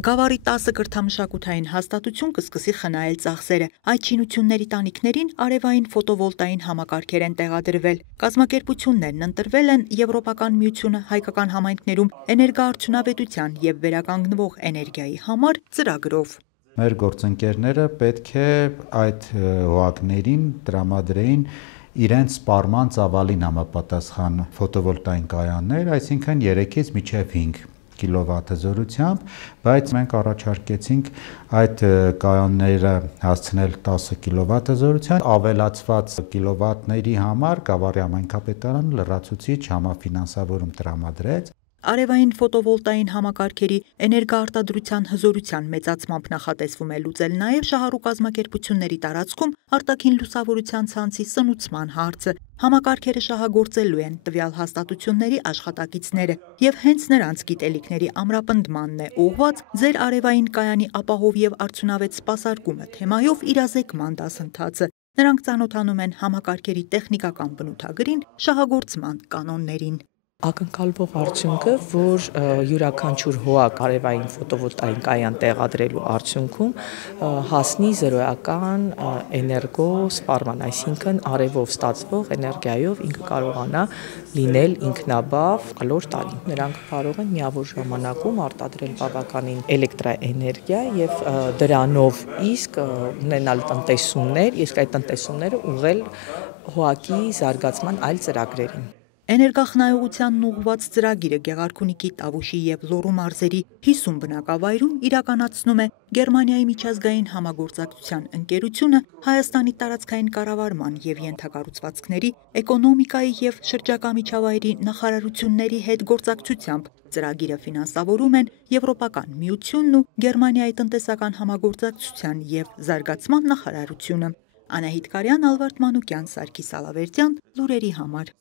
Գավառի 10 կրթամշակութային հաստատություն կսկսի խնայել ծախսերը։ Այդ շինությունների տանիքներին արևային ֆոտովոլտային համակարգեր են տեղադրվել։ Կազմակերպություններն ընտրվել են Եվրոպական միությունը հայկական համայնքներում էներգոարդյունավետության եւ վերականգնվող էներգիայի համար ծրագրով։ Մեր գործընկերները պետք է այդ հողակներին տրամադրեին իրենց սպառման ծավալին համապատասխան ֆոտովոլտային կայաններ, այսինքն 3-ից մինչև 5 կիլովատ զորությամբ, բայց մենք առաջարկեցինք այդ կայանները հասցնել 10 կիլովատ զորության, ավելացված կիլովատների համար Գավառի համայնքապետարանը լրացուցիչ համաֆինանսավորում տրամադրեց։ Արևային ֆոտովոլտային համակարգերի էներգոարտադրության հզորության մեծացմամբ նախատեսվում է լուծել նաև շահառու կազմակերպությունների տարածքում արտաքին լուսավորության ցանցի սնուցման հարցը։ Համակարգերը շահագործելու են տվյալ հաստատությունների աշխատակիցները եւ հենց նրանց գիտելիքների ամրապնդմանն է ուղղված ձեր արևային կայանի ապահով եւ արդյունավետ սպասարկումը թեմայով իրազեկման դասընթացը։ Նրանք ծանոթանում են համակարգերի տեխնիկական բնութագրին, շահագործման կանոններին։ Ակնկալվող արդյունքը, որ յուրաքանչյուր հողակ արևային ֆոտովոլտային կայան տեղադրելու արդյունքում հասնի զրոյական էներգո սպառման, այսինքն արևով ստացվող էներգիայով ինքը կարողանա լինել ինքնաբավ կլոր տարի։ Նրանք կարող են միավոր ժամանակում արտադրել բավականին էլեկտրաէներգիա եւ դրանով իսկ ունենալ տնտեսումներ, իսկ այդ տնտեսումները ուղղել հողակի զարգացման այլ ծրագրերին։ Էներգախնայողությանն ուղղված ծրագիրը Գեղարքունիքի, Տավուշի եւ Լոռու մարզերի 50 բնակավայրում իրականացնում է Գերմանիայի միջազգային համագործակցության ընկերությունը Հայաստանի տարածքային կառավարման եւ ենթակառուցվածքների, էկոնոմիկայի եւ շրջակա միջավայրի նախարարությունների հետ գործակցությամբ։ Ծրագիրը ֆինանսավորում են Եվրոպական միությունն ու Գերմանիայի տնտեսական համագործակցության եւ զարգացման նախարարությունը։ Անահիտ Կարյան, Ալվարդ Մանուկյան, Սարգիս Ալավերդյան, լուրերի համար։